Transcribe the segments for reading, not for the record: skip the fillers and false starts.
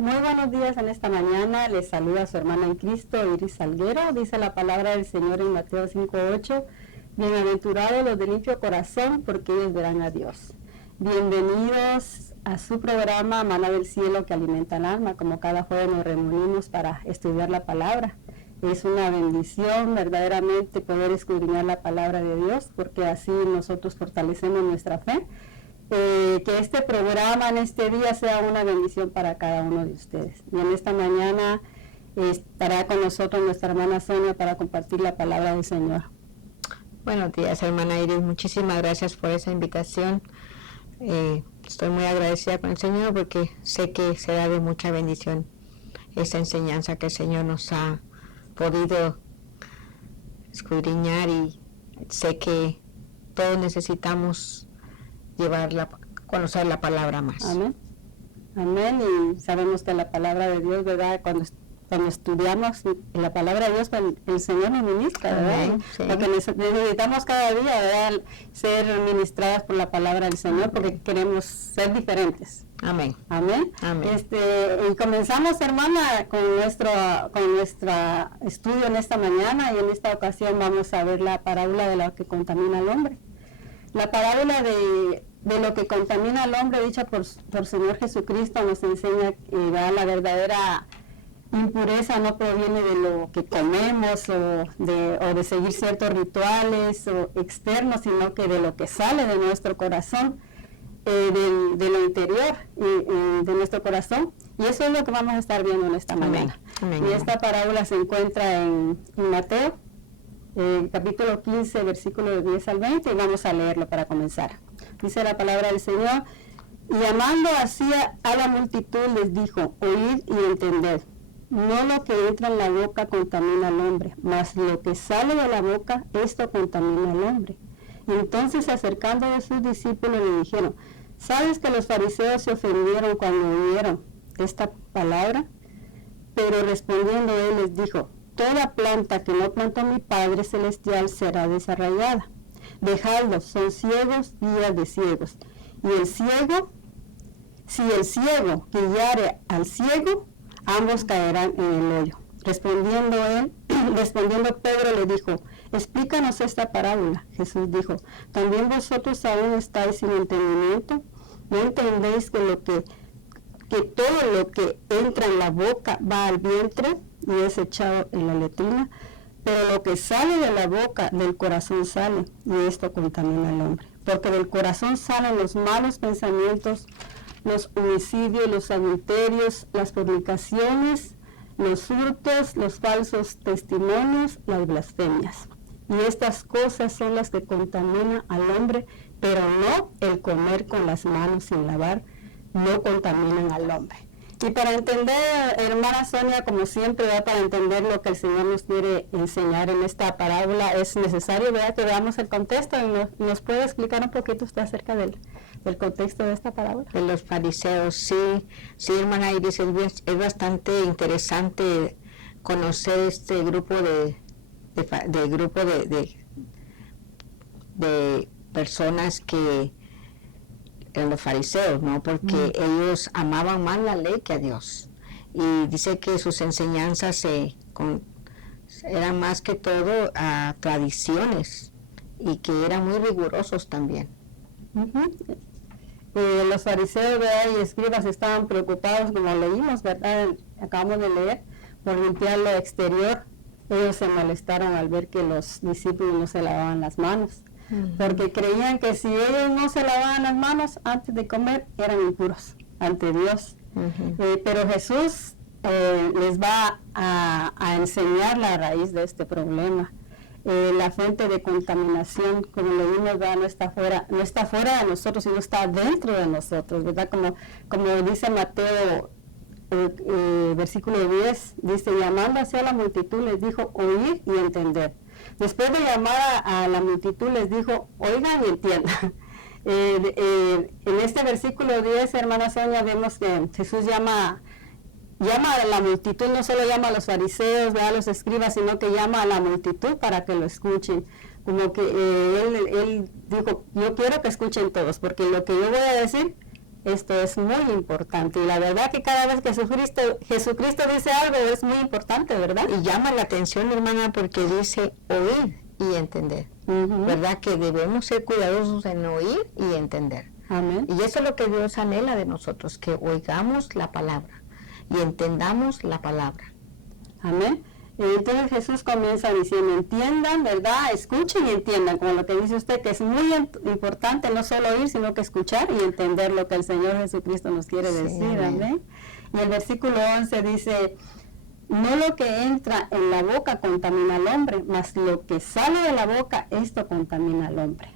Muy buenos días en esta mañana. Les saluda su hermana en Cristo, Iris Salguero. Dice la palabra del Señor en Mateo 5:8. Bienaventurados los de limpio corazón, porque ellos verán a Dios. Bienvenidos a su programa Maná del Cielo que alimenta el alma. Como cada jueves nos reunimos para estudiar la palabra. Es una bendición verdaderamente poder escudriñar la palabra de Dios, porque así nosotros fortalecemos nuestra fe. Que este programa en este día sea una bendición para cada uno de ustedes. Y en esta mañana estará con nosotros nuestra hermana Sonia para compartir la palabra del Señor. Buenos días, hermana Iris. Muchísimas gracias por esa invitación. Estoy muy agradecida con el Señor porque sé que será de mucha bendición esta enseñanza que el Señor nos ha podido escudriñar, y sé que todos necesitamos conocer la palabra más. Amén. Amén. Y sabemos que la palabra de Dios, ¿verdad? Cuando estudiamos la palabra de Dios, el Señor nos ministra, ¿verdad? Amén, sí. Porque necesitamos cada día, ¿verdad?, ser ministradas por la palabra del Señor, porque queremos ser diferentes. Amén. Amén. Amén. Y comenzamos, hermana, con nuestro estudio en esta mañana, y en esta ocasión vamos a ver la parábola de lo que contamina al hombre. La parábola de lo que contamina al hombre, dicha por Señor Jesucristo, nos enseña que la verdadera impureza no proviene de lo que comemos o de seguir ciertos rituales o externos, sino que de lo que sale de nuestro corazón, de lo interior de nuestro corazón. Y eso es lo que vamos a estar viendo en esta mañana. Amén. Y esta parábola se encuentra en Mateo, capítulo 15, versículos 10 al 20, y vamos a leerlo para comenzar. Dice la palabra del Señor: y llamando así a la multitud les dijo: oíd y entended. No lo que entra en la boca contamina al hombre, mas lo que sale de la boca, esto contamina al hombre. Y entonces, acercando a sus discípulos, le dijeron: ¿sabes que los fariseos se ofendieron cuando oyeron esta palabra? Pero respondiendo él les dijo: toda planta que no plantó mi Padre Celestial será desarraigada. Dejadlos, son ciegos, guías de ciegos. Y el ciego, si el ciego guiare al ciego, ambos caerán en el hoyo. Respondiendo Pedro le dijo: explícanos esta parábola. Jesús dijo: ¿también vosotros aún estáis sin entendimiento? ¿No entendéis que todo lo que entra en la boca va al vientre y es echado en la letrina? Pero lo que sale de la boca, del corazón sale, y esto contamina al hombre. Porque del corazón salen los malos pensamientos, los homicidios, los adulterios, las fornicaciones, los hurtos, los falsos testimonios, las blasfemias. Y estas cosas son las que contaminan al hombre, pero no el comer con las manos sin lavar, no contaminan al hombre. Y para entender, hermana Sonia, como siempre, ¿verdad?, para entender lo que el Señor nos quiere enseñar en esta parábola, es necesario, ¿verdad?, que veamos el contexto. Y nos puede explicar un poquito usted acerca del contexto de esta parábola. De los fariseos, sí, hermana Iris, es bastante interesante conocer este grupo de personas que los fariseos, ¿no? Porque ellos amaban más la ley que a Dios, y dice que sus enseñanzas eran más que todo a tradiciones, y que eran muy rigurosos también. Los fariseos, ¿verdad?, y escribas estaban preocupados, como leímos, ¿verdad?, acabamos de leer, por limpiar lo exterior. Ellos se molestaron al ver que los discípulos no se lavaban las manos, porque creían que si ellos no se lavaban las manos antes de comer, eran impuros ante Dios. Pero Jesús les va a enseñar la raíz de este problema. La fuente de contaminación, como lo vimos, ¿verdad?, no está fuera de nosotros, sino está dentro de nosotros, ¿verdad? Como dice Mateo, versículo 10, dice: llamando hacia la multitud les dijo: oír y entender. Después de llamar a la multitud les dijo: oigan y entiendan. En este versículo 10, hermana Sonia, vemos que Jesús llama a la multitud, no solo llama a los fariseos, a los escribas, sino que llama a la multitud para que lo escuchen. Como que él dijo: yo quiero que escuchen todos, porque lo que yo voy a decir Esto es muy importante y la verdad que cada vez que Jesucristo dice algo es muy importante, ¿verdad? Y llama la atención, hermana, porque dice oír y entender. ¿Verdad? Que debemos ser cuidadosos en oír y entender. Amén. Y eso es lo que Dios anhela de nosotros, que oigamos la palabra y entendamos la palabra. Amén. Y entonces Jesús comienza diciendo, entiendan, ¿verdad? Escuchen y entiendan, como lo que dice usted, que es muy importante no solo oír, sino que escuchar y entender lo que el Señor Jesucristo nos quiere decir. Amén. Y el versículo 11 dice, no lo que entra en la boca contamina al hombre, mas lo que sale de la boca, esto contamina al hombre.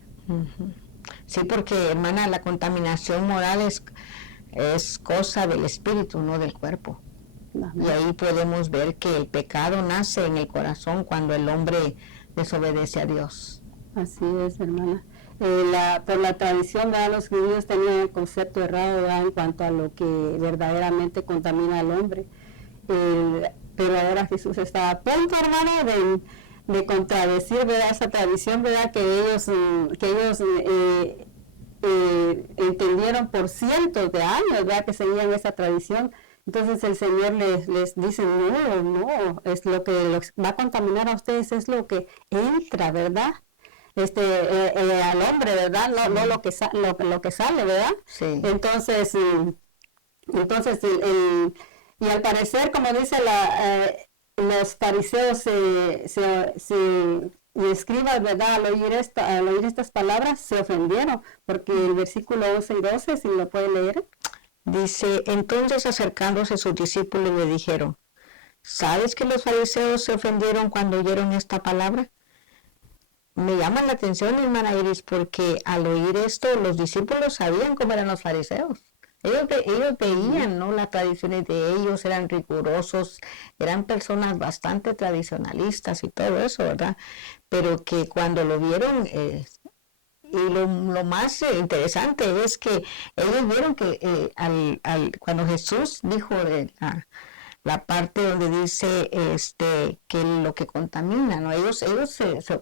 Sí, porque, hermana, la contaminación moral es cosa del espíritu, no del cuerpo. Y ahí podemos ver que el pecado nace en el corazón cuando el hombre desobedece a Dios. Así es, hermana. Por la tradición, ¿verdad? Los judíos tenían el concepto errado, ¿verdad? En cuanto a lo que verdaderamente contamina al hombre. Pero ahora Jesús está a punto, hermana, de contradecir, ¿verdad? Esa tradición, ¿verdad? Que ellos entendieron por cientos de años, ¿verdad? Que seguían esa tradición. Entonces el Señor les dice, no, es lo que los va a contaminar a ustedes, es lo que entra, ¿verdad? Al hombre, ¿verdad? No lo que sale, ¿verdad? Sí. Entonces y al parecer, como dice los fariseos y escribas, ¿verdad? Al oír estas palabras se ofendieron, porque el versículo 11 y 12, si lo puede leer. Dice, entonces acercándose sus discípulos le dijeron, ¿sabes que los fariseos se ofendieron cuando oyeron esta palabra? Me llama la atención, hermana Iris, porque al oír esto, los discípulos sabían cómo eran los fariseos. Ellos veían, ¿no? Las tradiciones de ellos eran rigurosos, eran personas bastante tradicionalistas y todo eso, ¿verdad? Pero que cuando lo vieron... Y lo más interesante es que ellos vieron que cuando Jesús dijo la parte donde dice que lo que contamina, ¿no? Ellos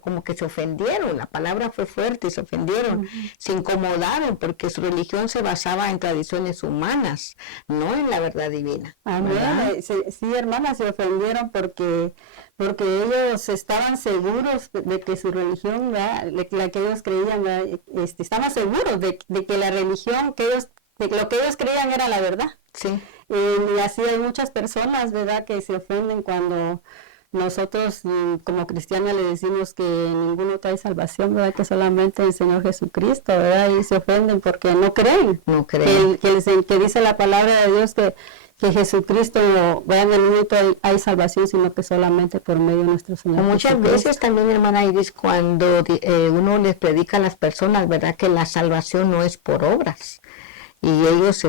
como que se ofendieron, la palabra fue fuerte y se ofendieron, se incomodaron porque su religión se basaba en tradiciones humanas, no en la verdad divina. Amén. Sí, hermana, se ofendieron porque ellos estaban seguros de que su religión, ¿verdad? La que ellos creían, estaban seguros de que la religión de lo que ellos creían era la verdad. Sí. Y así hay muchas personas, ¿verdad?, que se ofenden cuando nosotros como cristianos le decimos que ninguno trae salvación, ¿verdad?, que solamente el Señor Jesucristo, ¿verdad? Y se ofenden porque no creen. No creen. Que dice la palabra de Dios que Jesucristo, vean, en el único hay salvación, sino que solamente por medio de nuestro Señor. Muchas veces también, hermana Iris, cuando uno les predica a las personas, ¿verdad?, que la salvación no es por obras. Y ellos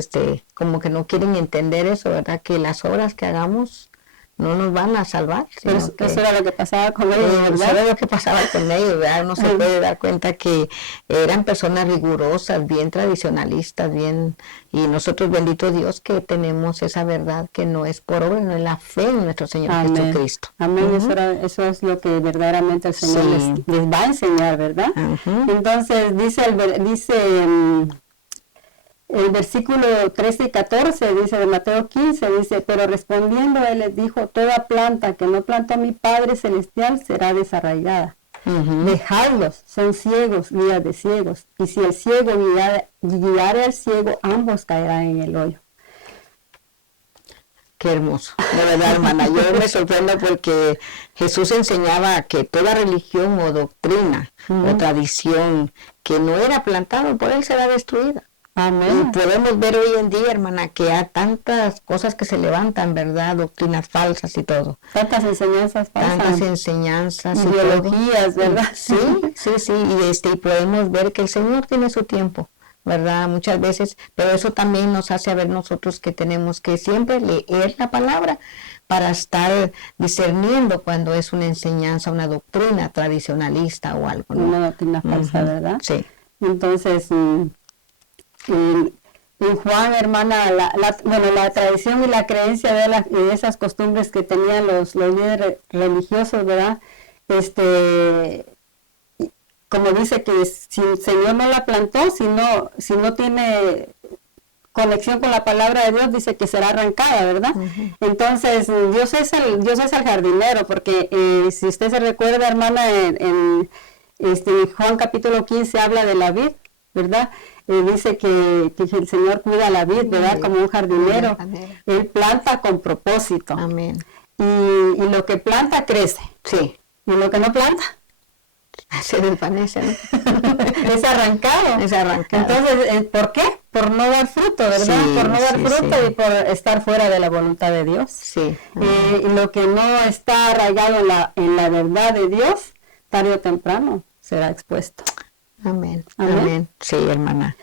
como que no quieren entender eso, ¿verdad?, que las obras que hagamos no nos van a salvar. Eso era lo que pasaba con ellos, ¿verdad? Eso era lo que pasaba con ellos, ¿verdad? Uno se puede dar cuenta que eran personas rigurosas, bien tradicionalistas, y nosotros, bendito Dios, que tenemos esa verdad que no es por obra, no es la fe en nuestro Señor Jesucristo. Amén, eso es lo que verdaderamente el Señor les va a enseñar, ¿verdad? Entonces, dice el versículo 13 y 14, dice de Mateo 15, dice, pero respondiendo él les dijo, toda planta que no plantó mi Padre Celestial será desarraigada. Dejadlos, son ciegos, guías de ciegos, y si el ciego guiare al ciego, ambos caerán en el hoyo. Qué hermoso, de verdad, hermana. Yo me sorprendo porque Jesús enseñaba que toda religión o doctrina o tradición que no era plantada por él será destruida. Amén. Y podemos ver hoy en día, hermana, que hay tantas cosas que se levantan, ¿verdad? Doctrinas falsas y todo. Tantas enseñanzas falsas. Tantas enseñanzas. Ideologías, ¿verdad? Sí. Y podemos ver que el Señor tiene su tiempo, ¿verdad? Muchas veces, pero eso también nos hace ver nosotros que tenemos que siempre leer la palabra para estar discerniendo cuando es una enseñanza, una doctrina tradicionalista o algo, ¿no? Una doctrina falsa, ¿verdad? Sí. Entonces... Y Juan, hermana, la tradición y la creencia de esas costumbres que tenían los líderes religiosos, ¿verdad? Como dice que si el Señor no la plantó, si no tiene conexión con la palabra de Dios, dice que será arrancada, ¿verdad? Entonces, Dios es el jardinero, porque si usted se recuerda, hermana, en Juan capítulo 15 habla de la vid, ¿verdad? Dice que el Señor cuida la vid, ¿verdad? Como un jardinero. Él planta con propósito. Amén. Y lo que planta crece. Sí. Y lo que no planta se desvanece, ¿no? es arrancado. Es arrancado. Entonces, ¿por qué? Por no dar fruto, ¿verdad? Sí, por no dar sí, fruto sí. y por estar fuera de la voluntad de Dios. Sí. Y lo que no está arraigado en la verdad de Dios, tarde o temprano será expuesto. Amén. Amén. Amén. Sí, hermana.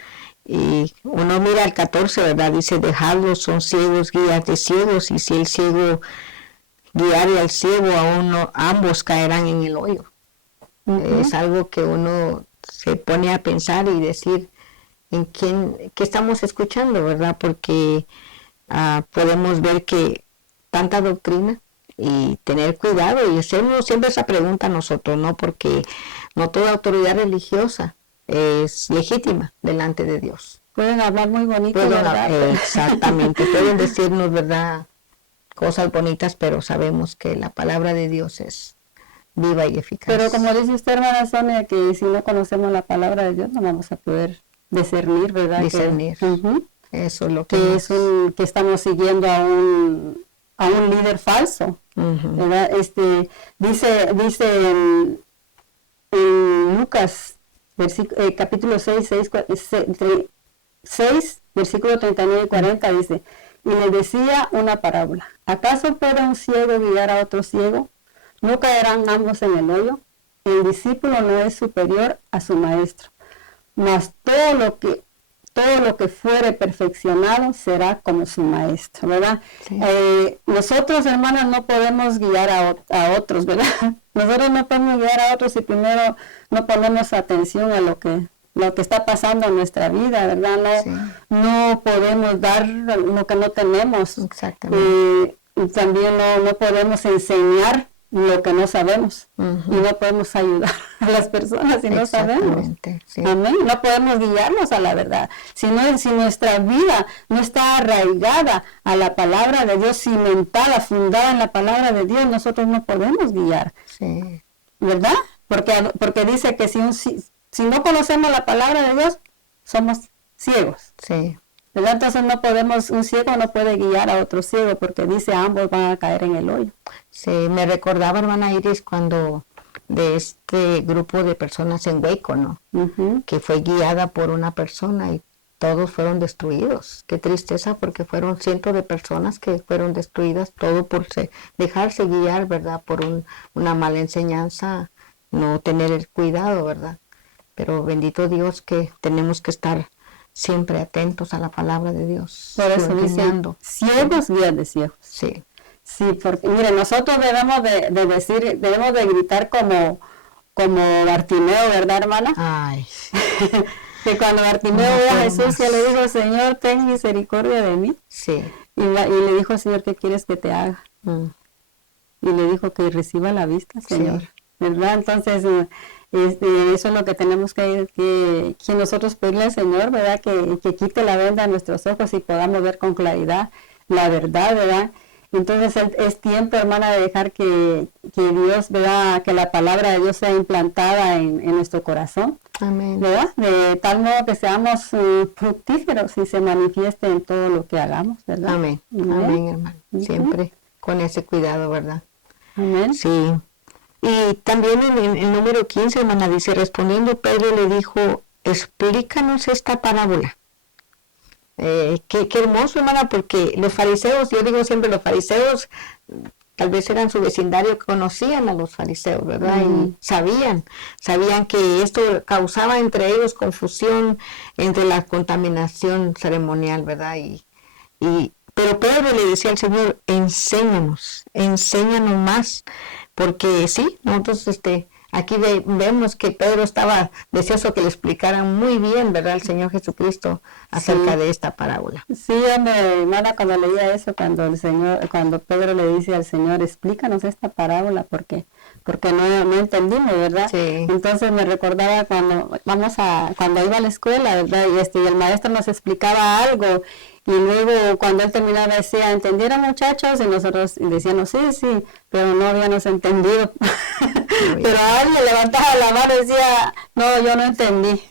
Y uno mira el 14, ¿verdad? Dice, dejadlos, son ciegos, guías de ciegos, y si el ciego guiare al ciego, a uno, ambos caerán en el hoyo. Es algo que uno se pone a pensar y decir en qué estamos escuchando, ¿verdad? Porque podemos ver que tanta doctrina y tener cuidado y hacernos siempre esa pregunta a nosotros, ¿no? Porque no toda autoridad religiosa es legítima delante de Dios. Pueden hablar muy bonito, ¿verdad? Exactamente, pueden decirnos, ¿verdad?, cosas bonitas, pero sabemos que la palabra de Dios es viva y eficaz. Pero como dice usted, hermana Sonia, que si no conocemos la palabra de Dios no vamos a poder discernir, ¿verdad? Discernir. Eso es lo que que estamos siguiendo a un líder falso, ¿verdad? Dice en Lucas capítulo 6, versículo 39 y 40, dice, y le decía una parábola, ¿acaso puede un ciego guiar a otro ciego? ¿No caerán ambos en el hoyo? El discípulo no es superior a su maestro, mas todo lo que fuere perfeccionado será como su maestro, ¿verdad? Sí. Nosotros, hermanas, no podemos guiar a otros, ¿verdad? Nosotros no podemos guiar a otros si primero no ponemos atención a lo que está pasando en nuestra vida, ¿verdad? No podemos dar lo que no tenemos. Exactamente. Y también no podemos enseñar lo que no sabemos. Y no podemos ayudar a las personas si no sabemos. Sí. Amén. No podemos guiarnos a la verdad. Si nuestra vida no está arraigada a la palabra de Dios, cimentada, fundada en la palabra de Dios, nosotros no podemos guiar. Sí. ¿Verdad? Porque dice que si no conocemos la palabra de Dios, somos ciegos. Sí. ¿Verdad? Entonces un ciego no puede guiar a otro ciego porque dice ambos van a caer en el hoyo. Sí, me recordaba, hermana Iris, cuando de este grupo de personas en Waco, ¿no? Que fue guiada por una persona y todos fueron destruidos. Qué tristeza, porque fueron cientos de personas que fueron destruidas, todo por dejarse guiar, ¿verdad? Por una mala enseñanza, no tener el cuidado, ¿verdad? Pero bendito Dios que tenemos que estar siempre atentos a la palabra de Dios. Por eso dice, ciegos guías de ciegos. Sí. Sí, porque mire, nosotros debemos de gritar como Bartimeo, ¿verdad, hermana? Ay. Que cuando Bartimeo vio a Jesús, que le dijo, Señor, ten misericordia de mí. Sí. Y le dijo, Señor, ¿qué quieres que te haga? Y le dijo que reciba la vista, Señor. Sí. ¿Verdad? Entonces, eso es lo que tenemos que nosotros pedirle al Señor, ¿verdad? Que quite la venda de nuestros ojos y podamos ver con claridad la verdad, ¿verdad? Entonces es tiempo, hermana, de dejar que Dios, ¿verdad? Que la palabra de Dios sea implantada en nuestro corazón. Amén. ¿Verdad? De tal modo que seamos fructíferos y se manifieste en todo lo que hagamos, ¿verdad? Amén. Amén, hermano. Siempre con ese cuidado, ¿verdad? Amén. Sí. Y también en el número 15, hermana, dice, respondiendo Pedro le dijo, explícanos esta parábola. Qué hermoso, hermana, porque los fariseos, yo digo siempre, los fariseos tal vez eran su vecindario, conocían a los fariseos, ¿verdad? Y sabían que esto causaba entre ellos confusión entre la contaminación ceremonial, ¿verdad? Pero Pedro le decía al Señor, enséñanos más, porque sí, nosotros aquí vemos que Pedro estaba deseoso que le explicaran muy bien, ¿verdad?, el Señor Jesucristo acerca de esta parábola. Sí, hermana, cuando leía eso, cuando Pedro le dice al Señor, explícanos esta parábola, porque no entendimos, ¿verdad? Sí. Entonces me recordaba cuando iba a la escuela, ¿verdad? Y el maestro nos explicaba algo, y luego cuando él terminaba decía, ¿entendieron, muchachos? Y nosotros decíamos, sí, pero no habíamos entendido. Pero alguien levantaba la mano y decía, no, yo no entendí.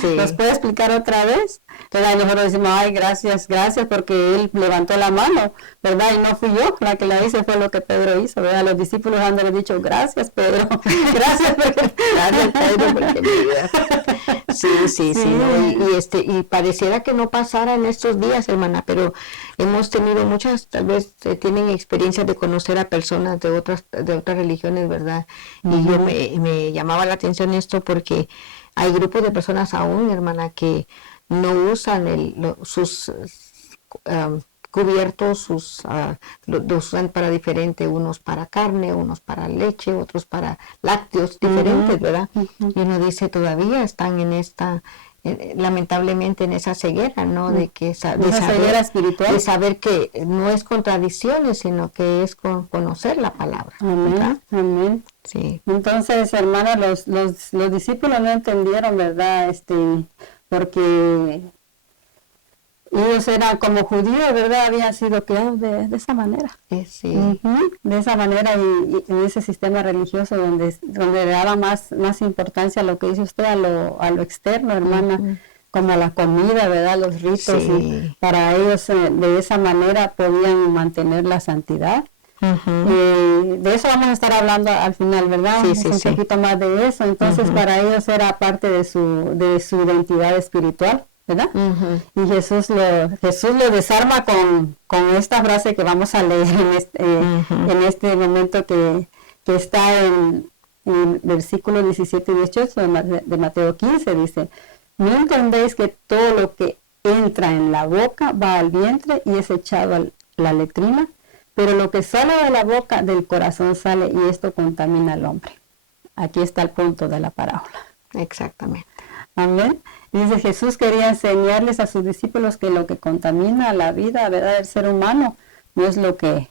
Sí. ¿Nos puede explicar otra vez? Entonces nosotros decimos, ay, gracias, porque él levantó la mano, ¿verdad? Y no fui yo la que la hice, fue lo que Pedro hizo, ¿verdad? Los discípulos han de haber dicho, gracias, Pedro, gracias, Pedro, porque me ayudaste. Sí. ¿No? Y pareciera que no pasara en estos días, hermana, pero hemos tenido muchas, tal vez tienen experiencias de conocer a personas de otras religiones, ¿verdad? Y yo me llamaba la atención esto porque hay grupos de personas aún, hermana, que no usan sus cubiertos, los usan para diferente, unos para carne, unos para leche, otros para lácteos diferentes, ¿verdad? Y uno dice, todavía están en esta, lamentablemente en esa ceguera, ¿no? De ceguera espiritual. De saber que no es contradicciones, sino que es conocer la palabra. Amén. Sí. Entonces, hermana, los discípulos no entendieron, ¿verdad? Porque ellos eran como judíos, ¿verdad? Habían sido creados de esa manera. Sí. De esa manera y en ese sistema religioso donde le daba más importancia a lo que dice usted, a lo externo, hermana, como a la comida, ¿verdad? Los ritos. Sí. Y para ellos de esa manera podían mantener la santidad. De eso vamos a estar hablando al final, ¿verdad? Un poquito más de eso. Entonces para ellos era parte de su identidad espiritual, ¿verdad? Y Jesús lo desarma con esta frase que vamos a leer en este momento que está en versículos 17 y 18 de Mateo 15. Dice, ¿no entendéis que todo lo que entra en la boca va al vientre y es echado a la letrina? Pero lo que sale de la boca, del corazón sale, y esto contamina al hombre. Aquí está el punto de la parábola. Exactamente. Amén. Dice, Jesús quería enseñarles a sus discípulos que lo que contamina la vida, ¿verdad?, del ser humano no es lo que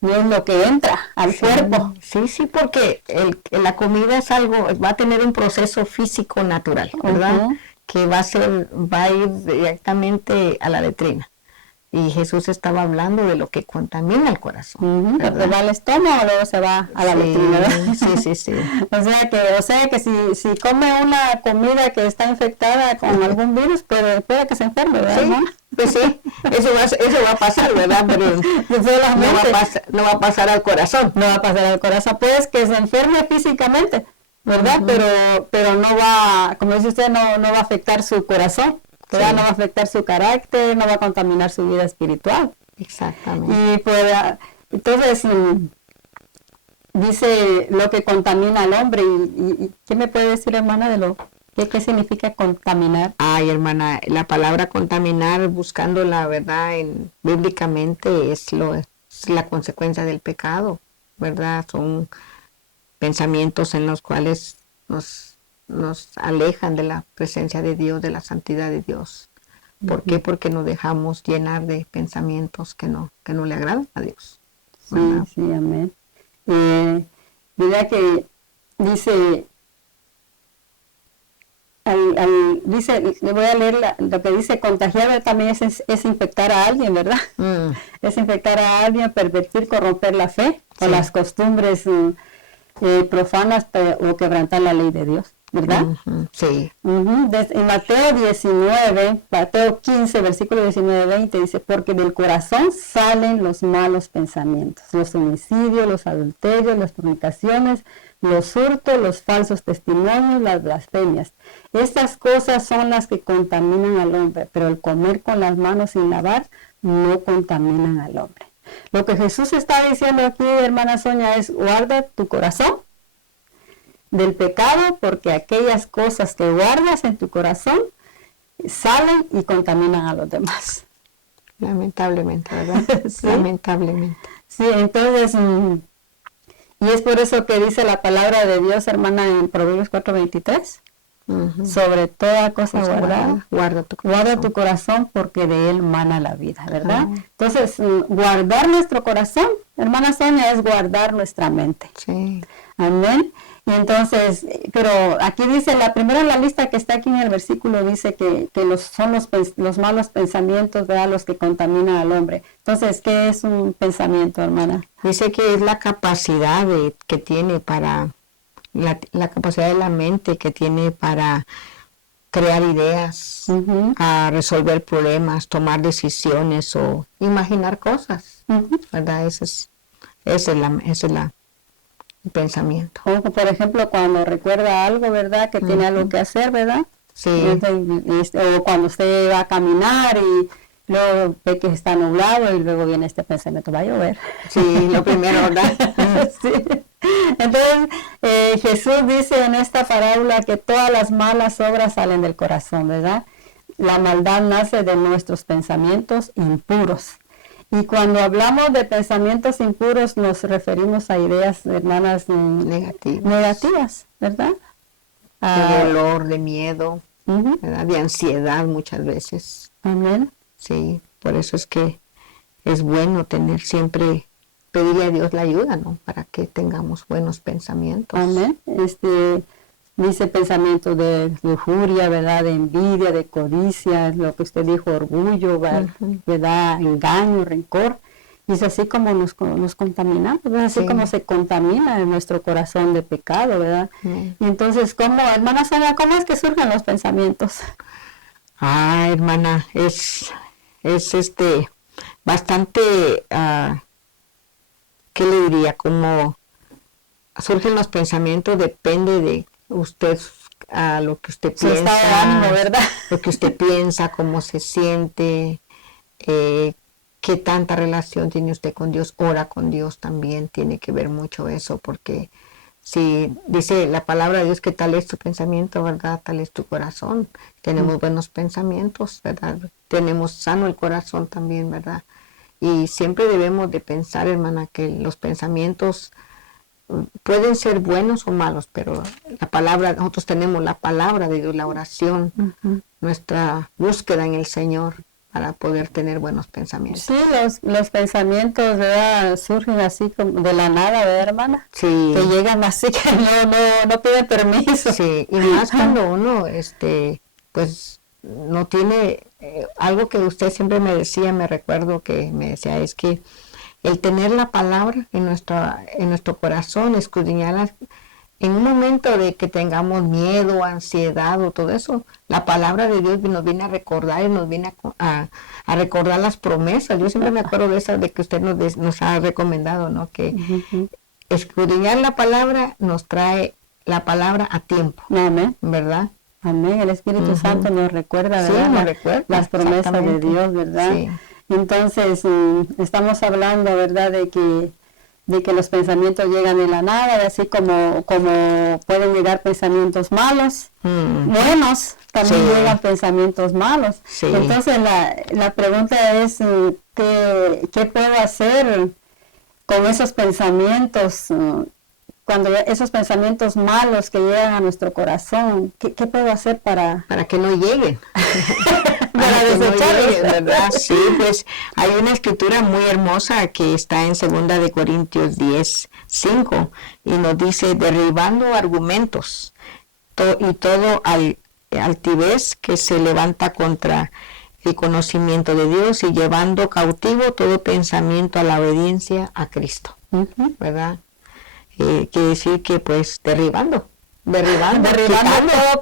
entra al cuerpo. Sí, porque la comida es algo, va a tener un proceso físico natural, ¿verdad? Que va a ir directamente a la letrina. Y Jesús estaba hablando de lo que contamina el corazón. Porque va al estómago, luego se va a la letrina, ¿verdad? Sí. O sea que si come una comida que está infectada con algún virus, puede que se enferme, ¿verdad? Sí, pues sí, eso va a pasar, ¿verdad? Pero no va a pasar al corazón. No va a pasar al corazón, pues que se enferme físicamente, ¿verdad? Pero no va, como dice usted, no va a afectar su corazón. No va a afectar su carácter, no va a contaminar su vida espiritual. Exactamente. Y entonces dice lo que contamina al hombre. ¿Y qué me puede decir, hermana, de qué significa contaminar? Ay, hermana, la palabra contaminar, buscando la verdad bíblicamente, es la consecuencia del pecado, ¿verdad? Son pensamientos en los cuales nos alejan de la presencia de Dios, de la santidad de Dios. ¿Por qué? Porque nos dejamos llenar de pensamientos que no le agradan a Dios. Sí, amén. Mira que dice, le voy a leer lo que dice, contagiar también es infectar a alguien, ¿verdad? Es infectar a alguien, pervertir, corromper la fe o las costumbres profanas o quebrantar la ley de Dios, ¿verdad? Sí. En Mateo 15, versículo 19-20 dice, porque del corazón salen los malos pensamientos, los homicidios, los adulterios, las fornicaciones, los hurtos, los falsos testimonios, las blasfemias. Estas cosas son las que contaminan al hombre, pero el comer con las manos sin lavar no contaminan al hombre. Lo que Jesús está diciendo aquí, hermana Sonia, es guarda tu corazón del pecado, porque aquellas cosas que guardas en tu corazón salen y contaminan a los demás. Lamentablemente, ¿verdad? Sí. Lamentablemente. Sí, entonces, Y es por eso que dice la palabra de Dios, hermana, en Proverbios 4:23. Sobre toda cosa guardada, guarda tu corazón porque de él mana la vida, ¿verdad? Entonces, guardar nuestro corazón, hermana Sonia, es guardar nuestra mente. Sí. Amén. Y entonces, pero aquí dice, la primera en la lista que está aquí en el versículo dice que son los malos pensamientos, ¿verdad?, los que contaminan al hombre. Entonces, ¿qué es un pensamiento, hermana? Dice que es la capacidad que tiene para, la capacidad de la mente que tiene para crear ideas, a resolver problemas, tomar decisiones o imaginar cosas, ¿verdad? Ese es el pensamiento. Como por ejemplo cuando recuerda algo, ¿verdad? Que tiene algo que hacer, ¿verdad? Sí. O cuando usted va a caminar y luego ve que está nublado y luego viene este pensamiento, va a llover. Sí, lo primero, ¿verdad? Sí. Entonces Jesús dice en esta parábola que todas las malas obras salen del corazón, ¿verdad? La maldad nace de nuestros pensamientos impuros. Y cuando hablamos de pensamientos impuros nos referimos a ideas, hermanas, negativas, ¿verdad? De dolor, de miedo, ¿verdad? De ansiedad muchas veces. Amén. Sí, por eso es que es bueno siempre pedirle a Dios la ayuda, ¿no? Para que tengamos buenos pensamientos. Amén. Dice pensamiento de lujuria, ¿verdad? De envidia, de codicia, lo que usted dijo, orgullo, ¿verdad? Engaño, rencor. Y es así como nos contaminamos, ¿verdad? Así como se contamina en nuestro corazón de pecado, ¿verdad? Y entonces, hermana Sonia, ¿cómo es que surgen los pensamientos? Hermana, es bastante, ¿qué le diría? Como surgen los pensamientos, depende de usted, lo que usted piensa, estado de ánimo, ¿verdad? Lo que usted piensa, cómo se siente, qué tanta relación tiene usted con Dios, ora con Dios también, tiene que ver mucho eso, porque si dice la palabra de Dios que tal es tu pensamiento, ¿verdad? Tal es tu corazón. Tenemos buenos pensamientos, ¿verdad? Tenemos sano el corazón también, ¿verdad? Y siempre debemos de pensar, hermana, que los pensamientos pueden ser buenos o malos, pero nosotros tenemos la palabra de Dios, la oración, nuestra búsqueda en el Señor para poder tener buenos pensamientos. Sí, los pensamientos, ¿verdad? Surgen así como de la nada, ¿verdad, hermana? Sí. Que llegan así que no piden permiso. Sí, y más cuando uno, pues no tiene, algo que usted siempre me decía, me recuerdo que me decía, es que el tener la palabra en nuestro corazón, escudriñarla, en un momento de que tengamos miedo, ansiedad o todo eso, la palabra de Dios nos viene a recordar y nos viene a recordar las promesas. Yo siempre me acuerdo de esas de que usted nos ha recomendado, ¿no? Que escudriñar la palabra nos trae la palabra a tiempo. Amén. ¿Verdad? Amén. El Espíritu Santo nos recuerda, ¿verdad? Sí, nos recuerda, las promesas de Dios, ¿verdad? Sí. Entonces, estamos hablando, ¿verdad?, de que los pensamientos llegan de la nada, y así como pueden llegar pensamientos malos, buenos, también llegan pensamientos malos. Sí. Entonces, la pregunta es, ¿qué puedo hacer con esos pensamientos? Cuando esos pensamientos malos que llegan a nuestro corazón, ¿qué puedo hacer para que no lleguen? para desecharlos, ¿verdad? Sí, pues hay una escritura muy hermosa que está en 2 de Corintios 10:5 y nos dice, derribando argumentos y todo altivez que se levanta contra el conocimiento de Dios y llevando cautivo todo pensamiento a la obediencia a Cristo, ¿verdad? Quiere decir que pues derribando todo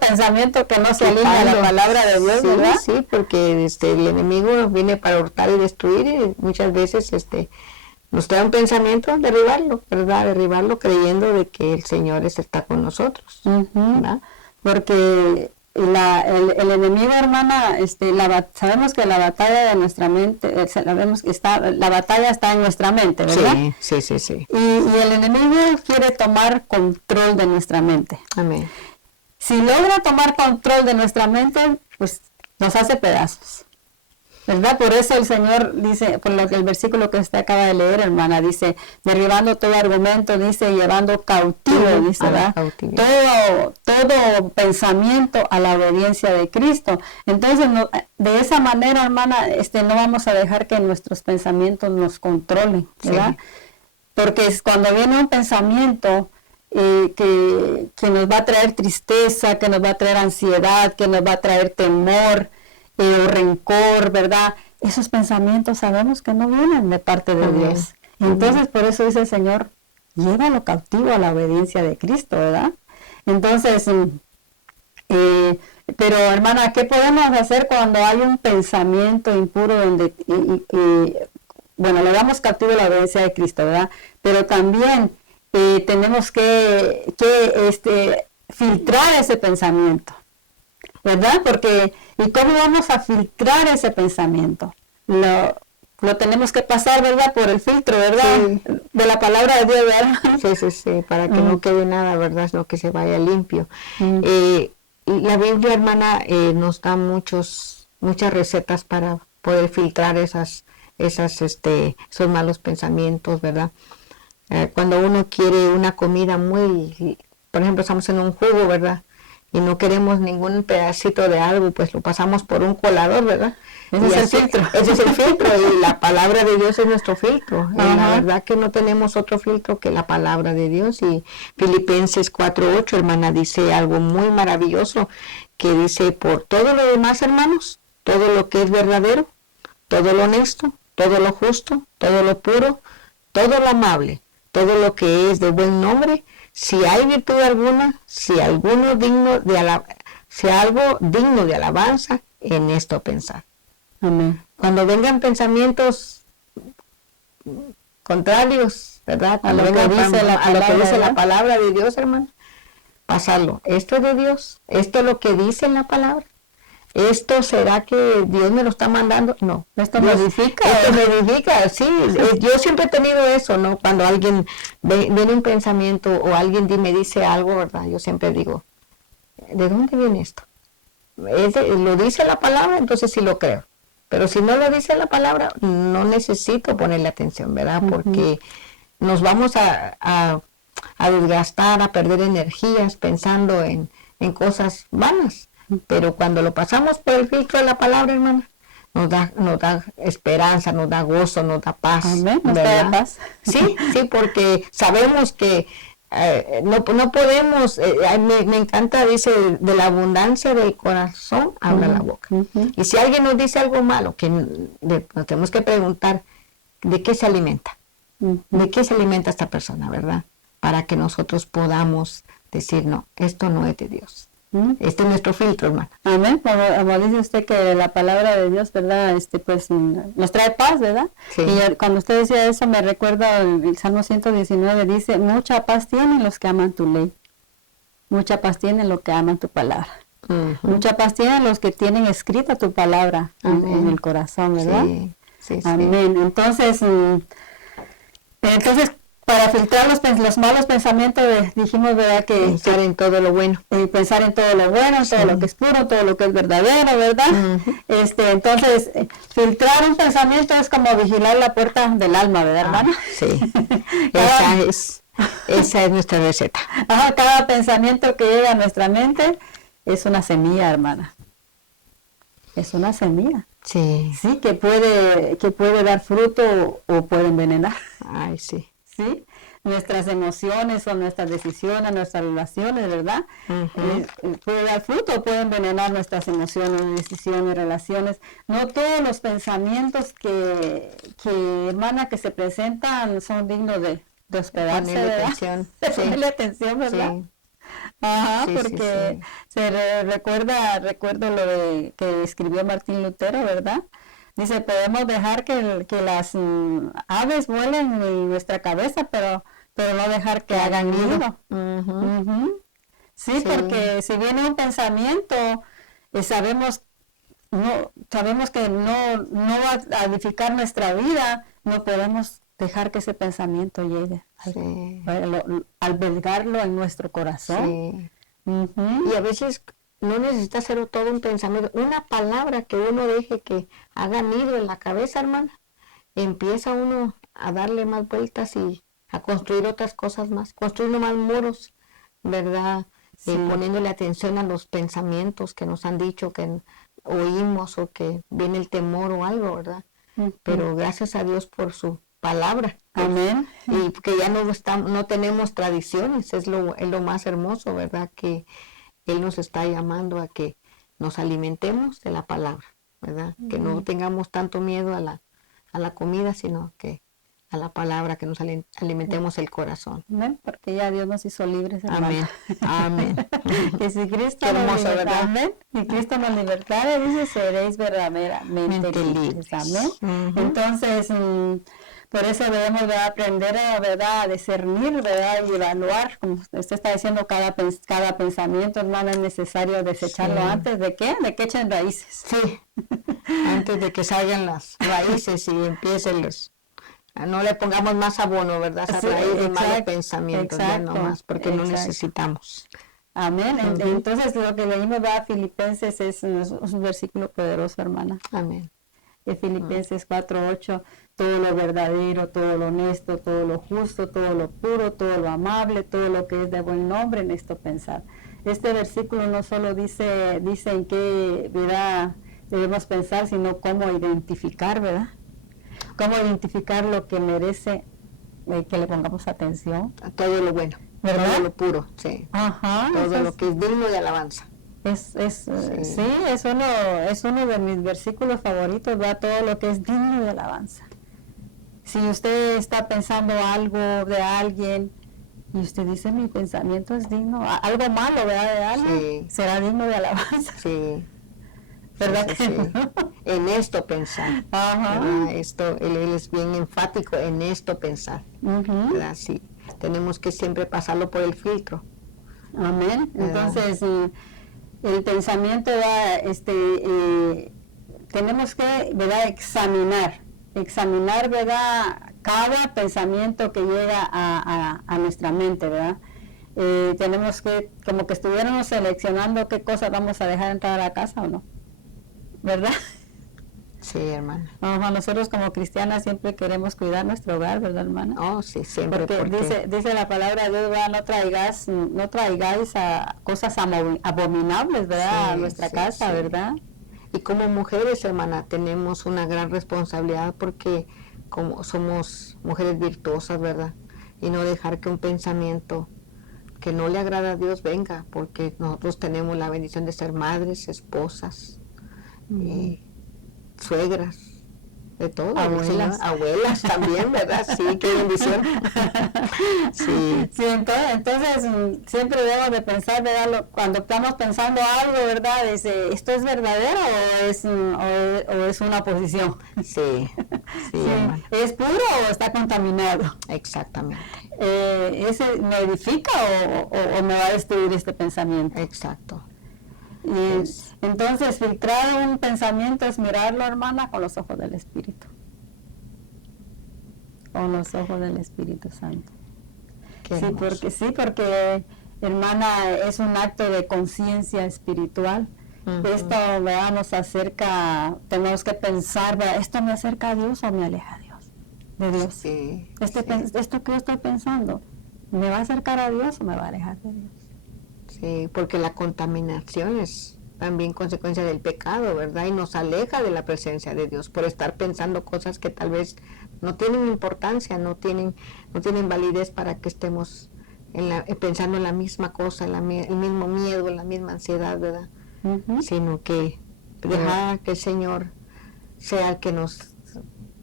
pensamiento que no se alinea a la palabra de Dios, ¿verdad? Sí, porque el enemigo viene para hurtar y destruir y muchas veces nos trae un pensamiento, derribarlo, ¿verdad? Derribarlo creyendo de que el Señor está con nosotros, ¿verdad? Porque el enemigo, hermana, sabemos que la batalla de nuestra mente, sabemos que la batalla está en nuestra mente, ¿verdad? Sí. Y el enemigo quiere tomar control de nuestra mente. Amén. Si logra tomar control de nuestra mente, pues nos hace pedazos. ¿verdad? Por eso el Señor dice, por lo que el versículo que usted acaba de leer, hermana, dice, derribando todo argumento, dice, llevando cautivo, dice, ¿verdad? Todo pensamiento a la obediencia de Cristo. Entonces, de esa manera, hermana, no vamos a dejar que nuestros pensamientos nos controlen, ¿verdad? Sí. Porque cuando viene un pensamiento que nos va a traer tristeza, que nos va a traer ansiedad, que nos va a traer temor, o rencor, ¿verdad? Esos pensamientos sabemos que no vienen de parte de Dios. Entonces, por eso dice el Señor, llévalo cautivo a la obediencia de Cristo, ¿verdad? Entonces, pero hermana, ¿qué podemos hacer cuando hay un pensamiento impuro donde, bueno, le damos cautivo a la obediencia de Cristo, ¿verdad? Pero también tenemos que filtrar ese pensamiento, ¿verdad? Porque, ¿y cómo vamos a filtrar ese pensamiento? Lo tenemos que pasar, ¿verdad? Por el filtro, ¿verdad? Sí. De la palabra de Dios, ¿verdad? Sí, para que no quede nada, ¿verdad? Sino que se vaya limpio. Y la Biblia, hermana, nos da muchas recetas para poder filtrar esos malos pensamientos, ¿verdad? Cuando uno quiere una comida por ejemplo, estamos en un jugo, ¿verdad? Y no queremos ningún pedacito de algo, pues lo pasamos por un colador, ¿verdad? Ese es el filtro, y la palabra de Dios es nuestro filtro. Y la verdad que no tenemos otro filtro que la palabra de Dios. Y Filipenses 4:8, hermana, dice algo muy maravilloso, que dice, por todo lo demás, hermanos, todo lo que es verdadero, todo lo honesto, todo lo justo, todo lo puro, todo lo amable, todo lo que es de buen nombre, si hay virtud alguna, si algo digno de alabanza, en esto pensar. Amén. Cuando vengan pensamientos contrarios, ¿verdad? A lo que dice la palabra de Dios, hermano, pasarlo. Esto es de Dios, esto es lo que dice en la palabra. ¿Esto será que Dios me lo está mandando? No. ¿Esto me edifica? Esto me edifica, sí. Yo siempre he tenido eso, ¿no? Cuando alguien viene un pensamiento o alguien me dice algo, ¿verdad? Yo siempre digo, ¿de dónde viene esto? ¿Lo dice la palabra? Entonces sí lo creo. Pero si no lo dice la palabra, no necesito ponerle atención, ¿verdad? Porque nos vamos a desgastar, a perder energías pensando en cosas vanas. Pero cuando lo pasamos por el filtro de la palabra, hermana, nos da esperanza, nos da gozo, nos da paz. Amén, nos da paz. Sí, porque sabemos que no podemos, me encanta, dice, de la abundancia del corazón habla la boca. Y si alguien nos dice algo malo, nos tenemos que preguntar, ¿de qué se alimenta? ¿De qué se alimenta esta persona, verdad? Para que nosotros podamos decir, no, esto no es de Dios. Este es nuestro filtro, hermano. Amén. Como dice usted que la palabra de Dios, ¿verdad? Pues nos trae paz, ¿verdad? Sí. Y cuando usted decía eso, me recuerda el Salmo 119, dice, mucha paz tienen los que aman tu ley. Mucha paz tienen los que aman tu palabra. Mucha paz tienen los que tienen escrita tu palabra en el corazón, ¿verdad? Sí. Amén. Entonces, para filtrar los malos pensamientos, dijimos, ¿verdad? Que pensar en todo lo bueno. Pensar en todo lo bueno, todo lo que es puro, todo lo que es verdadero, ¿verdad? Entonces, filtrar un pensamiento es como vigilar la puerta del alma, ¿verdad, hermana? Sí. Esa es nuestra receta. Cada pensamiento que llega a nuestra mente es una semilla, hermana. Es una semilla. Sí. Sí, que puede dar fruto o puede envenenar. Ay, sí. ¿Sí? Nuestras emociones o nuestras decisiones, nuestras relaciones, ¿verdad? Puede dar fruto o puede envenenar nuestras emociones, decisiones, relaciones. No todos los pensamientos que hermana, que se presentan son dignos de hospedarse, ¿verdad? Atención. Ponerle atención, ¿verdad? Sí. Porque recuerdo lo que escribió Martín Lutero, ¿verdad? Dice, podemos dejar que las aves vuelen en nuestra cabeza, pero no dejar que hagan nido. Sí, porque si viene un pensamiento, sabemos que no va a edificar nuestra vida, no podemos dejar que ese pensamiento llegue, albergarlo en nuestro corazón. Y a veces no necesita ser todo un pensamiento, una palabra que uno deje que haga nido en la cabeza, hermana, empieza uno a darle más vueltas y a construir otras cosas más, construyendo más muros, ¿verdad? Sí. Poniéndole atención a los pensamientos que nos han dicho, que oímos o que viene el temor o algo, ¿verdad? Pero gracias a Dios por su palabra. Amén. Y que ya no tenemos tradiciones, es lo más hermoso, ¿verdad? Que Él nos está llamando a que nos alimentemos de la palabra, ¿verdad? Que no tengamos tanto miedo a la comida, sino que a la palabra, que nos alimentemos el corazón. Amén, porque ya Dios nos hizo libres, hermano. Amén, amén. Que si Cristo Qué nos hermoso, libertare, ¿verdad? amén, si Cristo nos libertare, dice, seréis verdaderamente libres, amén. Entonces, por eso debemos de aprender ¿verdad? A discernir, ¿verdad? Y evaluar, como usted está diciendo, cada pensamiento, hermano, es necesario desecharlo antes de que echen raíces. Sí, antes de que salgan las raíces y empiecen no le pongamos más abono, ¿verdad? Esa raíz de malos pensamientos, ya no más, porque no necesitamos. Amén. Entonces, lo que leímos a Filipenses es un versículo poderoso, hermana. Amén. De Filipenses 4:8, todo lo verdadero, todo lo honesto, todo lo justo, todo lo puro, todo lo amable, todo lo que es de buen nombre, en esto pensar. Este versículo no solo dice en qué, ¿verdad?, debemos pensar, sino cómo identificar, ¿verdad? Cómo identificar lo que merece que le pongamos atención. A todo lo bueno, ¿verdad? Todo lo puro, sí. Ajá. Todo lo que es digno de alabanza. Sí, es uno de mis versículos favoritos, ¿verdad? Todo lo que es digno de alabanza. Si usted está pensando algo de alguien y usted dice, mi pensamiento es digno, algo malo, ¿verdad? De alguien, será digno de alabanza. Sí. ¿Verdad Sí, que sí. no? En esto pensar. Ajá. Él es bien enfático en esto pensar. ¿Verdad? Sí. Tenemos que siempre pasarlo por el filtro. Amén. ¿Verdad? Entonces, el pensamiento tenemos que, ¿verdad?, examinar, ¿verdad?, cada pensamiento que llega a nuestra mente, ¿verdad? Tenemos que, como que estuviéramos seleccionando qué cosas vamos a dejar entrar a la casa o no, ¿verdad? Sí, hermana. Nosotros como cristianas siempre queremos cuidar nuestro hogar, ¿verdad, hermana? Oh, sí, siempre. Porque dice la palabra de Dios, ¿verdad? No traigáis a cosas abominables, ¿verdad?, a nuestra casa, ¿verdad? Y como mujeres, hermana, tenemos una gran responsabilidad porque como somos mujeres virtuosas, ¿verdad? Y no dejar que un pensamiento que no le agrada a Dios venga, porque nosotros tenemos la bendición de ser esposas, suegras, de todo, abuelas también, ¿verdad? Sí, qué bendición. Sí, entonces siempre debemos de pensar, ¿verdad? Cuando estamos pensando algo, ¿verdad? ¿Esto es verdadero o es una oposición? Sí, ¿Es puro o está contaminado? Exactamente. ¿Ese me edifica o me va a destruir este pensamiento? Exacto. Entonces, filtrar un pensamiento es mirarlo, hermana, con los ojos del Espíritu. Con los ojos del Espíritu Santo. Porque, hermana, es un acto de conciencia espiritual. Esto, ¿verdad?, nos acerca, tenemos que pensar, ¿verdad?, ¿esto me acerca a Dios o me aleja de Dios? Sí, Esto que yo estoy pensando, ¿me va a acercar a Dios o me va a alejar de Dios? Sí, porque la contaminación es también consecuencia del pecado, ¿verdad? Y nos aleja de la presencia de Dios por estar pensando cosas que tal vez no tienen importancia, no tienen validez para que estemos pensando en la misma cosa, el mismo miedo, la misma ansiedad, ¿verdad? Sino que dejar que el Señor sea el que nos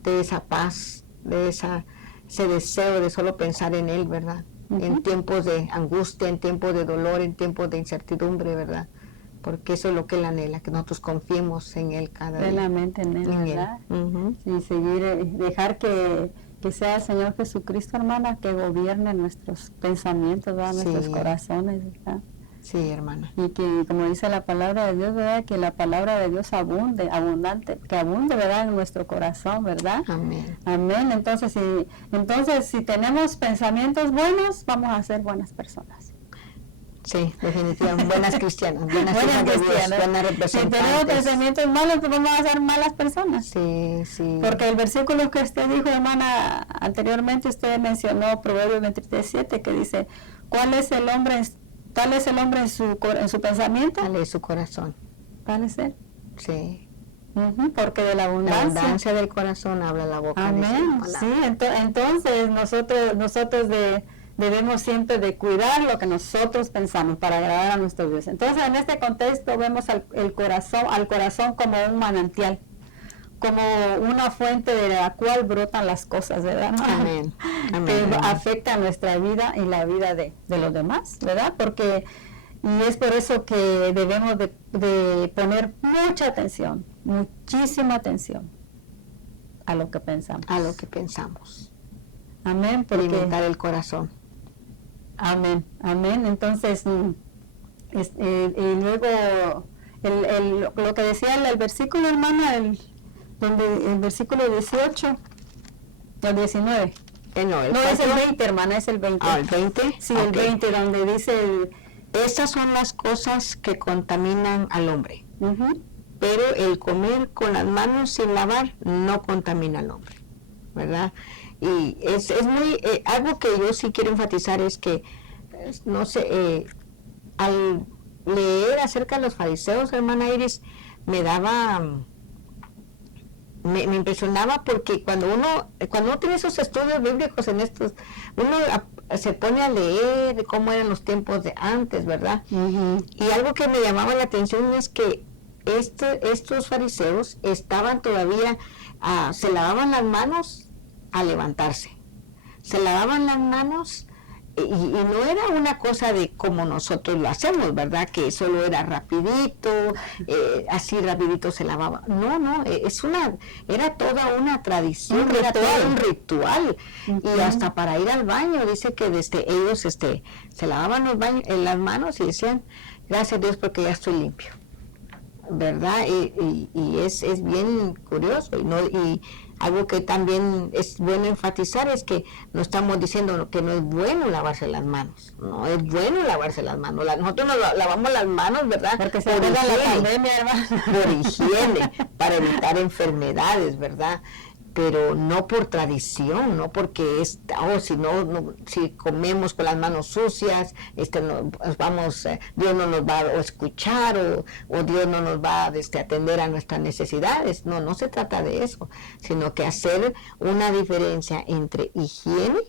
dé esa paz, de ese deseo de solo pensar en Él, ¿verdad? En tiempos de angustia, en tiempos de dolor, en tiempos de incertidumbre, ¿verdad? Porque eso es lo que Él anhela, que nosotros confiemos en Él cada día. Plenamente en Él, ¿verdad? Y dejar que sea el Señor Jesucristo, hermana, que gobierne nuestros pensamientos, ¿verdad? Nuestros corazones, ¿verdad? Sí, hermana. Y que, como dice la palabra de Dios, ¿verdad?, que la palabra de Dios abunde, ¿verdad?, en nuestro corazón, ¿verdad? Amén. Amén. Entonces, si tenemos pensamientos buenos, vamos a ser buenas personas. Sí, definitivamente. Buenas cristianas, buenas Buenas hijas de Dios, cristianas. buenas Si tenemos representantes. pensamientos malos, pues vamos a ser malas personas. Sí, sí. Porque el versículo que usted dijo, hermana, anteriormente usted mencionó Proverbios 23:7, que dice, ¿cuál es el hombre, tal es el hombre en su pensamiento? Dale su corazón. Tal es él. Sí. Porque de la La abundancia. abundancia del corazón habla la boca. Amén. Sí, entonces nosotros debemos siempre de cuidar lo que nosotros pensamos para agradar a nuestro Dios. Entonces, en este contexto vemos al corazón como un manantial, como una fuente de la cual brotan las cosas, ¿verdad? Amén. Amén. Que Amén. afecta nuestra vida y la vida de los demás, ¿verdad? Y es por eso que debemos de poner mucha atención, muchísima atención a lo que pensamos. A lo que pensamos. Amén. Porque, alimentar el corazón. amén, amén. Entonces, y luego, lo que decía el versículo, hermana, el versículo 18, el 19. No, Es el 20, hermana, es el 20. ¿El 20? Sí, el 20, donde dice Estas son las cosas que contaminan al hombre. Pero el comer con las manos sin lavar no contamina al hombre, ¿verdad? Y es muy, algo que yo sí quiero enfatizar es que, no sé, al leer acerca de los fariseos, hermana Iris, me impresionaba porque cuando uno tiene esos estudios bíblicos en estos, uno se pone a leer de cómo eran los tiempos de antes, ¿verdad? Y algo que me llamaba la atención es que estos fariseos estaban todavía, se lavaban las manos a levantarse, se lavaban las manos y no era una cosa de como nosotros lo hacemos, ¿verdad? Que solo era rapidito, así rapidito se lavaba. No, era toda una tradición, era todo un ritual. Y hasta para ir al baño, dice que ellos se lavaban las manos y decían, gracias a Dios porque ya estoy limpio, ¿verdad? Y es bien curioso y algo que también es bueno enfatizar es que no estamos diciendo que no es bueno lavarse las manos, no es bueno lavarse las manos. Nosotros nos lavamos las manos, ¿verdad? Porque se arregla la pandemia, hermano. Por higiene, para evitar enfermedades, ¿verdad? Pero no por tradición, no porque si comemos con las manos sucias, Dios no nos va a escuchar o Dios no nos va a atender a nuestras necesidades. No se trata de eso, sino que hacer una diferencia entre higiene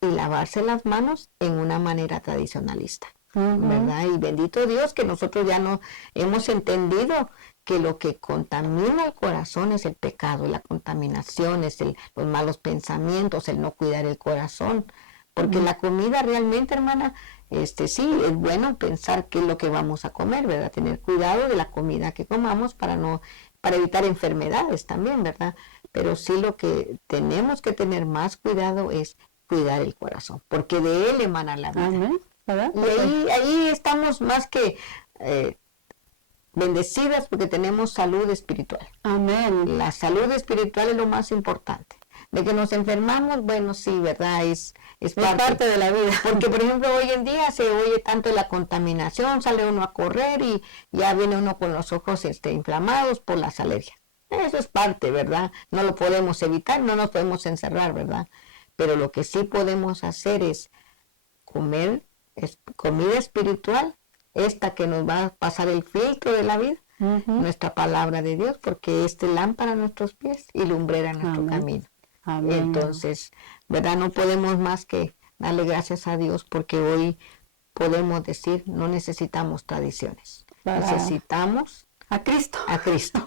y lavarse las manos en una manera tradicionalista, ¿verdad? Y bendito Dios que nosotros ya no hemos entendido que lo que contamina el corazón es el pecado, la contaminación, es los malos pensamientos, el no cuidar el corazón, porque la comida realmente, hermana, sí, es bueno pensar qué es lo que vamos a comer, ¿verdad? Tener cuidado de la comida que comamos para evitar enfermedades también, ¿verdad? Pero sí lo que tenemos que tener más cuidado es cuidar el corazón, porque de él emana la vida. ¿Verdad? Y ahí estamos más que bendecidas porque tenemos salud espiritual. Amén. La salud espiritual es lo más importante. De que nos enfermamos, bueno, sí, ¿verdad? Es parte de la vida. Porque, por ejemplo, hoy en día se oye tanto de la contaminación, sale uno a correr y ya viene uno con los ojos inflamados por las alergias. Eso es parte, ¿verdad? No lo podemos evitar, no nos podemos encerrar, ¿verdad? Pero lo que sí podemos hacer es comer comida espiritual, esta que nos va a pasar el filtro de la vida, nuestra palabra de Dios, porque es lámpara a nuestros pies y lumbrera a nuestro camino. Amén. Entonces, ¿verdad? No podemos más que darle gracias a Dios porque hoy podemos decir, no necesitamos tradiciones, necesitamos a Cristo. A Cristo.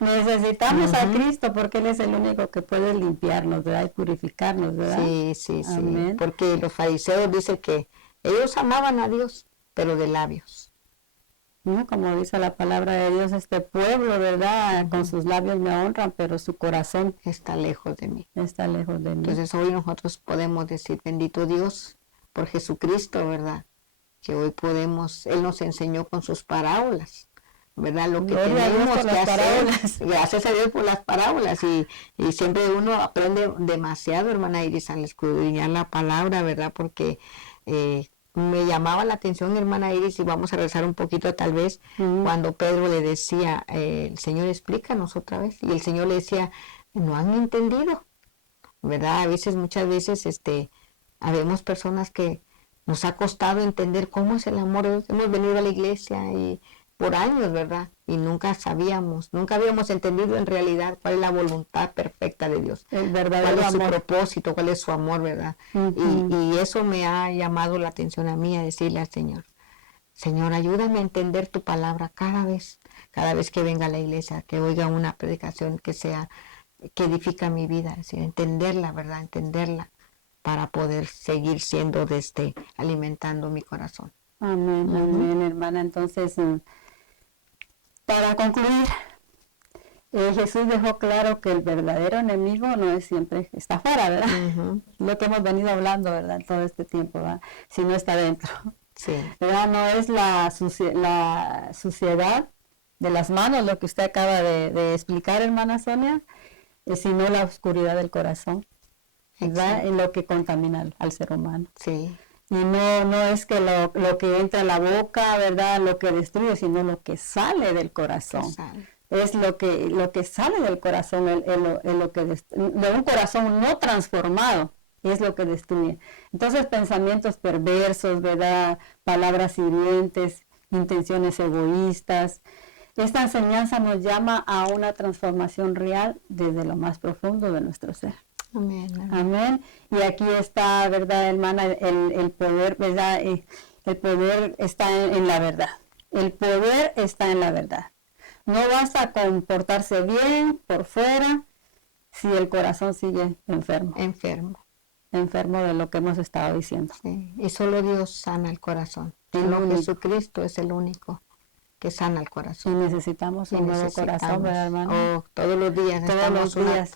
Necesitamos a Cristo porque Él es el único que puede limpiarnos, ¿verdad? Y purificarnos, ¿verdad? Sí. Amén. Porque los fariseos dicen que ellos amaban a Dios, pero de labios. ¿No? Como dice la palabra de Dios, este pueblo, ¿verdad? Con sus labios me honran, pero su corazón está lejos de mí. Está lejos de mí. Entonces hoy nosotros podemos decir, bendito Dios por Jesucristo, ¿verdad? Que hoy Él nos enseñó con sus parábolas, ¿verdad? Lo que tenemos que hacer. Gracias a Dios por las parábolas. Y siempre uno aprende demasiado, hermana Iris, al escudriñar la palabra, ¿verdad? Porque me llamaba la atención, hermana Iris, y vamos a rezar un poquito tal vez, cuando Pedro le decía, el Señor, explícanos otra vez, y el Señor le decía, no han entendido, ¿verdad? A veces, muchas veces, habemos personas que nos ha costado entender cómo es el amor de Dios. Hemos venido a la iglesia y por años, ¿verdad? Y nunca habíamos entendido en realidad cuál es la voluntad perfecta de Dios, el verdadero cuál es su amor. propósito, cuál es su amor, ¿verdad? Y eso me ha llamado la atención a mí, a decirle al Señor, Señor, ayúdame a entender tu palabra cada vez que venga a la iglesia, que oiga una predicación que edifica mi vida, es decir, entenderla, ¿verdad? Entenderla para poder seguir siendo alimentando mi corazón. Amén, amén, hermana. Entonces, para concluir, Jesús dejó claro que el verdadero enemigo no es siempre está afuera, ¿verdad? Lo que hemos venido hablando, ¿verdad? Todo este tiempo, ¿verdad? Sino está dentro. Sí. ¿Verdad? No es la suciedad de las manos, lo que usted acaba de explicar, hermana Sonia, sino la oscuridad del corazón, ¿verdad? En lo que contamina al ser humano. Sí. Y no es que lo que entra a la boca, ¿verdad? Lo que destruye, sino lo que sale del corazón. Es lo que sale del corazón, lo que de un corazón no transformado, es lo que destruye. Entonces, pensamientos perversos, ¿verdad? Palabras hirientes, intenciones egoístas. Esta enseñanza nos llama a una transformación real desde lo más profundo de nuestro ser. Amén. Amén. Y aquí está, ¿verdad, hermana? El poder, ¿verdad? El poder está en la verdad. El poder está en la verdad. No basta comportarse bien por fuera si el corazón sigue enfermo. Enfermo de lo que hemos estado diciendo. Sí. Y solo Dios sana el corazón. Solo Jesucristo es el único que sana el corazón. Y necesitamos un nuevo corazón, ¿verdad, hermana? Todos los días. Todos los días.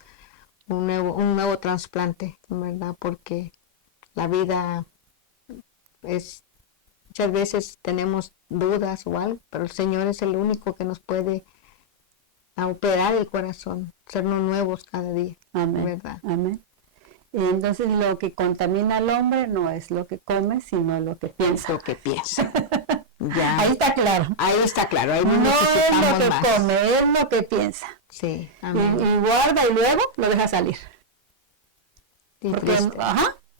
Un nuevo trasplante, ¿verdad? Porque la vida muchas veces tenemos dudas o algo, pero el Señor es el único que nos puede operar el corazón, hacernos nuevos cada día. Amén. ¿Verdad? Amén. Y entonces lo que contamina al hombre no es lo que come, sino lo que piensa. Lo que piensa. Ya. Ahí está claro. Ahí está claro. Ahí no es lo que más. come, es lo que piensa. Sí. Amén. Y guarda y luego lo deja salir.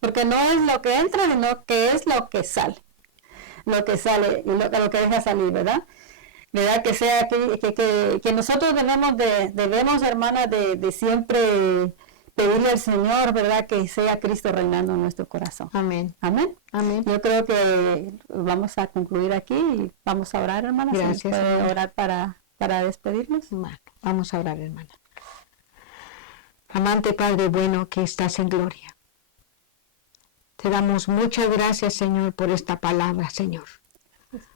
Porque no es lo que entra, sino que es lo que sale. Lo que sale y lo que deja salir, ¿verdad? ¿Verdad? Que sea que nosotros debemos, hermana, de siempre pedirle al Señor, ¿verdad? Que sea Cristo reinando en nuestro corazón. Amén. Amén. Amén. Yo creo que vamos a concluir aquí y vamos a orar, hermana. Gracias. ¿Se puede orar para despedirnos? Bueno, vamos a orar, hermana. Amante Padre bueno que estás en gloria. Te damos muchas gracias, Señor, por esta palabra, Señor.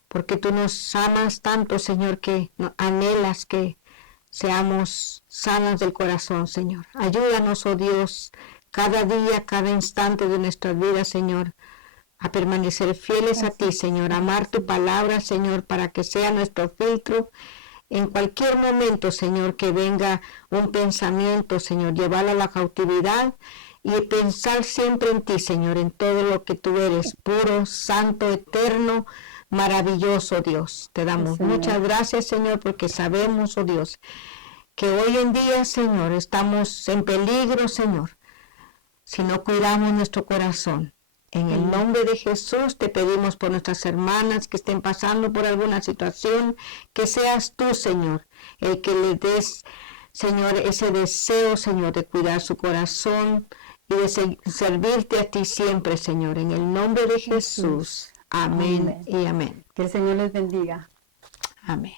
Porque tú nos amas tanto, Señor, que anhelas que seamos sanos del corazón, Señor. Ayúdanos, oh Dios, cada día, cada instante de nuestras vidas, Señor, a permanecer fieles a ti, Señor, a amar tu palabra, Señor, para que sea nuestro filtro. En cualquier momento, Señor, que venga un pensamiento, Señor, llevarlo a la cautividad y pensar siempre en ti, Señor, en todo lo que tú eres, puro, santo, eterno, maravilloso, Dios. Te damos muchas gracias, Señor, porque sabemos, oh Dios, que hoy en día, Señor, estamos en peligro, Señor, si no cuidamos nuestro corazón. En el nombre de Jesús te pedimos por nuestras hermanas que estén pasando por alguna situación, que seas tú, Señor, el que les des, Señor, ese deseo, Señor, de cuidar su corazón y de servirte a ti siempre, Señor. En el nombre de Jesús. Amén y amén. Que el Señor les bendiga. Amén.